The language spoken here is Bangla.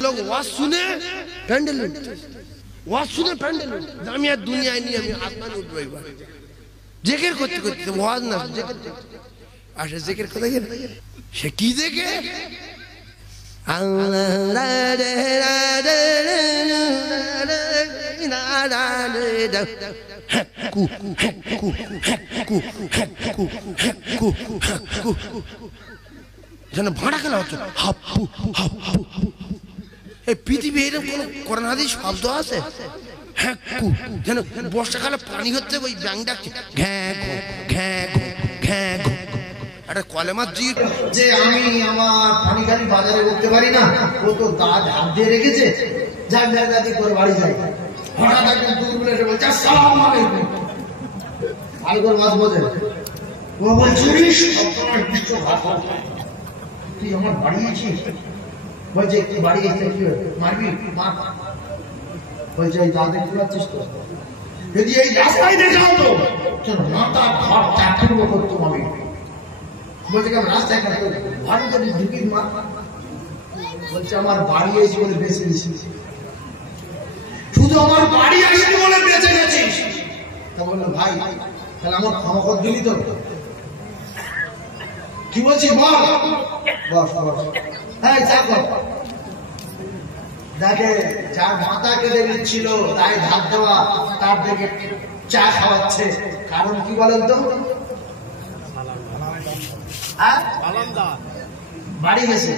লোক ওয়াজ শুনে প্যান্ডেল ওয়াজ শুনে প্যান্ডেল আমি আর দুনিয়ায় নিয়ে আমি আসমানে উঠবো এবার জিকির করতে করতে ওয়াজ না জিকির আসে জিকির কোথা গেল সে কি দেখে যেন ভাড়া খেলা হচ্ছে হাপ্পু হাপ্পু এই পৃথিবী এরকম কোরআন হাদিস শব্দ আছে হ্যাঁ যেন বর্ষাকালে পানি হচ্ছে ওই ব্যাং ডাকছে ঘ্যাঁ ঘো ঘ্যাঁ ঘো ঘ্যাঁ ঘো একটা কলেমার জির যে আমি আমার পানি খালি বাজারে করতে পারি না ও তো দাঁত হাত দিয়ে রেখেছে যাক দাদি করে বাড়ি যায় হঠাৎ একজন দূরবীন এসে বলছে আসসালামু আলাইকুম ভালো করে মাছ বোঝে ও বলছিস সবসময় বিশ্ব ভাষা তুই আমার বাড়ি আছিস বলছে কি বাড়ি এসে কি মারবি মার বলছে ওই দাঁত দেখতে পাচ্ছিস তো যদি এই রাস্তায় দিয়ে যাও তো চল মাথা ঘর চাকরির মতো তোমাকে বলছে কেমন রাস্তায় ভালো করে ঢুকির মা বলছে আমার বাড়ি এসে বলে বেঁচে গেছিস শুধু আমার বাড়ি আসি বলে বেঁচে গেছিস তা বললো ভাই তাহলে আমার ক্ষমা কর দিলি তো কি বলছি বল বস বস হ্যাঁ চা কর দেখে যার মাথা কেটে দিচ্ছিল তাই ধার দেওয়া তার দেখে চা খাওয়াচ্ছে কারণ কি বলেন তো বাড়ি গেছে